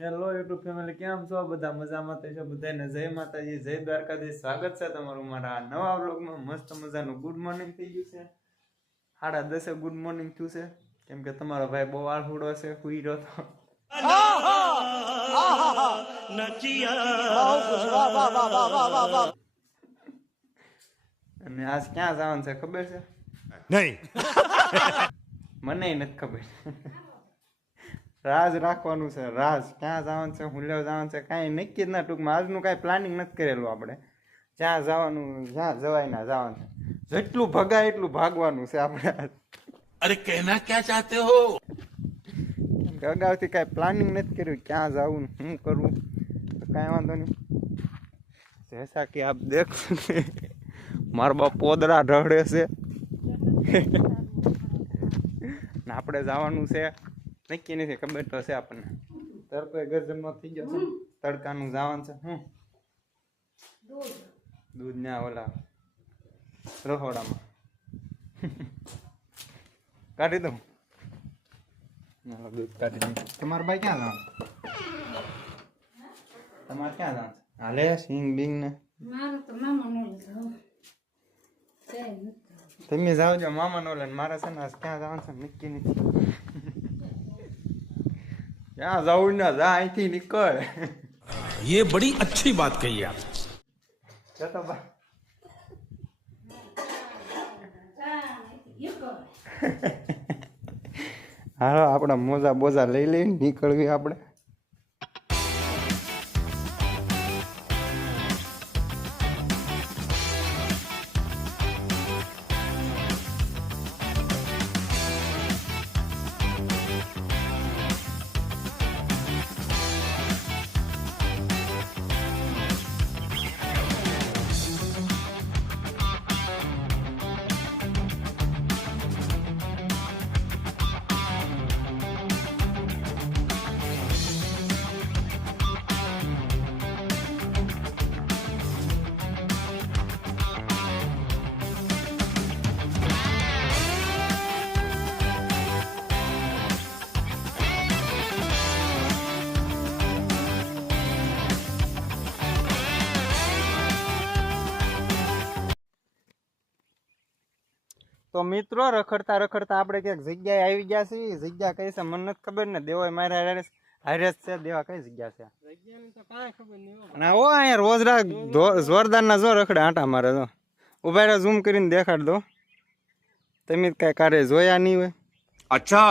Hello YouTube family, કેમ છો બધા? મજામાં તો છો બધાને? જય માતાજી, જય દ્વારકાધીશ. સ્વાગત છે તમારું મારા નવા વ્લોગમાં. મસ્ત મજાનું ગુડ મોર્નિંગ થઈ ગયું છે. 10:30 ગુડ મોર્નિંગ થયું છે, કેમ કે તમારો ભાઈ બહુ આળહુડો છે, હુઈ રહ્યો તો. અને આજ ક્યાં જવાનું છે ખબર છે? નહીં. મને નથી ખબર. રાજ રાખવાનું છે, રાજ. ક્યાં જવાનું છે, હું લેવા જવાનું છે, કાંઈ નક્કી જ ના. ટૂંકમાં આજનું કાંઈ પ્લાનિંગ નથી કરેલું આપણે. જ્યાં જવાનું, જ્યાં જવાય ના જવાનું છે. જેટલું ભગાય એટલું ભાગવાનું છે આપણે. અરે કહેના ક્યાં ચાહતે હો? અગાઉથી કાંઈ પ્લાનિંગ નથી કર્યું, ક્યાં જવું, શું કરવું. તો કાંઈ વાંધો નહીં. જૈસા કે આપ દેખો, મારા બાપ પોદરા ઢળે છે ને આપણે જવાનું છે. નક્કી નથી, ખબર તો છે આપણને. તડકો ગરજમનો થઈ ગયો છે, તડકાનું જવાનું છે. દૂધ ના ઓલા રહોડામાં કાઢી દઉં. દૂધ કાઢી દઉં. તમારા ભાઈ ક્યાં જવાનું? તમારે ક્યાં જવાનું? હાલે સિંગ બિંગ ને તમે જાવજો મામા નો લઈને. મારે છે ને ક્યાં જવાનું છે નક્કી નથી. ક્યાં જવું ને, જા અહીંથી નીકળ. ये बड़ी अच्छी बात कही आप. જતો બા. હાલો આપણા મોજા બોજા લઈ લઈને નીકળવી આપણે. તો મિત્રો રખડતા રખડતા આપણે ક્યાંક જગ્યાએ આવી ગયા છીએ. જગ્યા કઈ છે મને નથી ખબર ને. દેવાય મારે હારેસ છે. દેવા કઈ જગ્યા છે? અને ઓ અહીંયા રોજરા જોરદાર ના જો રખડે આંટા મારે. જો ઉભા રહે, ઝૂમ કરીને દેખાડ દો. તમે કઈ કારે જોયા નહીં હોય. अच्छा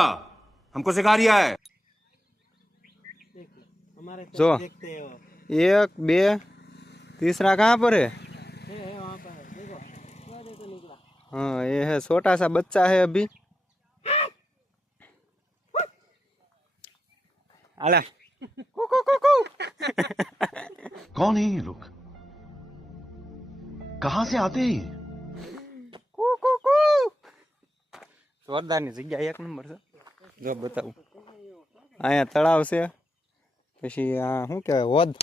हमको सिखा रिया है. જો 1 2 तीसरा कहाँ पर है? हाँ ये है, छोटा सा बच्चा है अभी. आला कुकू कुकू. कौन है ये लोग? कहाँ से आते हैं? જોરદારની જગ્યા, એક નંબર છે. જો બતાવું, અહીંયા તળાવ છે, પછી આ શું કહેવાય,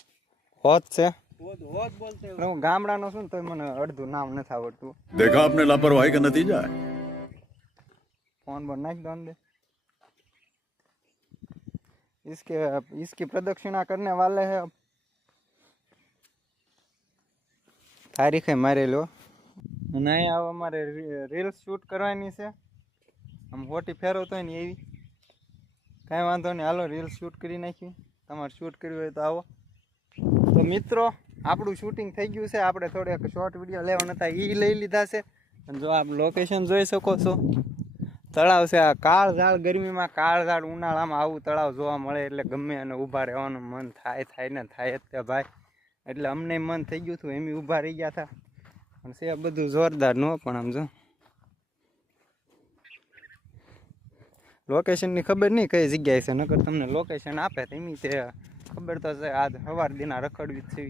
હોદ છે. હું ગામડાનો છું ને તો મને અડધું નામ નથી આવડતું. देखा आपने लापरवाही का नतीजा है. फोन पर नाच दो अंदर. इसकी प्रदक्षिणा करने वाले हैं अब. तारीख है मारे लो. नहीं अब हमारे रील्स शूट करवानी છે. આમ હોટી ફેરવતો હોય ને એવી. કાંઈ વાંધો નહીં, હાલો રીલ્સ શૂટ કરી નાખી. તમારે શૂટ કરવી હોય તો આવો. તો મિત્રો આપણું શૂટિંગ થઈ ગયું છે. આપણે થોડેક શોર્ટ વિડીયો લેવાના હતા, એ લઈ લીધા છે. અને જો આપ લોકેશન જોઈ શકો છો, તળાવ છે. આ કાળઝાળ ગરમીમાં, કાળઝાળ ઉનાળામાં આવું તળાવ જોવા મળે એટલે ગમે અને ઊભા રહેવાનું મન થાય ને થાય જ તે ભાઈ. એટલે અમને મન થઈ ગયું હતું, એમ ઊભા રહી ગયા હતા. પણ છે બધું જોરદાર નો, પણ આમ જો લોકેશનની ખબર નહીં કઈ જગ્યાએ છે. નકર તમને લોકેશન આપે તો એમ તે ખબર તો છે. આજ સવાર દિના રખડવી જ છે.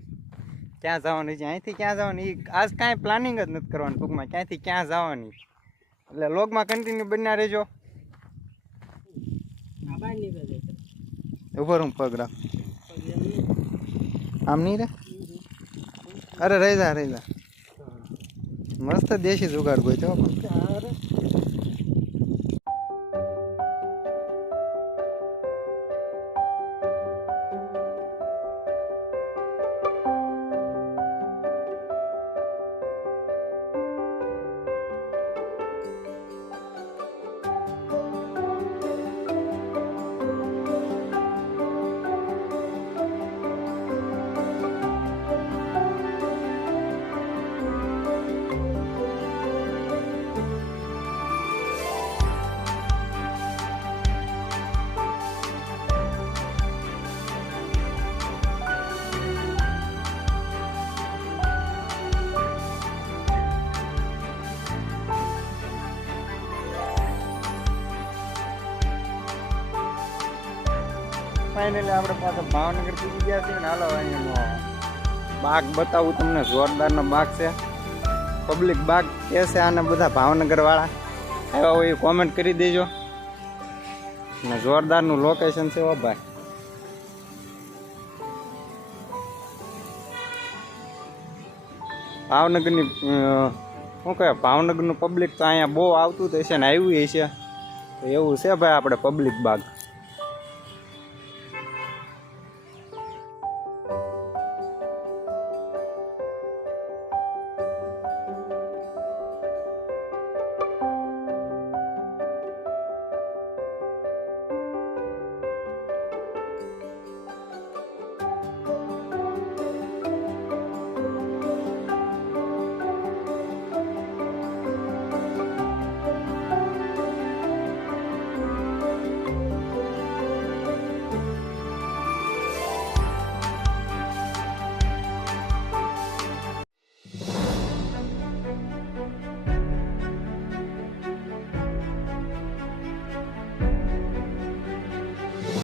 ક્યાં જવાની છે, અહીંથી ક્યાં જવાની, આજ કાંઈ પ્લાનિંગ જ નથી કરવાનું. ટૂંકમાં ક્યાંથી ક્યાં જવાની. એટલે લોગમાં કન્ટિન્યુ બન્યા રહેજો. ઉભો હું પગ રાખ. આમ નહીં રે. અરે રહી જા રહી જા. મસ્ત દેશી જુગાડ કોઈ છો. ફાઇનલી આપણે પાછા ભાવનગર પૂજી ગયા છીએ ને હાલો અહીંયાનો બાગ બતાવું તમને. જોરદારનો બાગ છે, પબ્લિક બાગ કે છે આને બધા ભાવનગર વાળા. આવ્યા હોય એ કોમેન્ટ કરી દેજો. અને જોરદારનું લોકેશન છે ઓ ભાઈ. ભાવનગરની શું કહે ભાવનગરનું પબ્લિક તો અહીંયા બહુ આવતું જ હશે ને આવ્યું હશે. તો એવું છે ભાઈ આપણે પબ્લિક બાગ.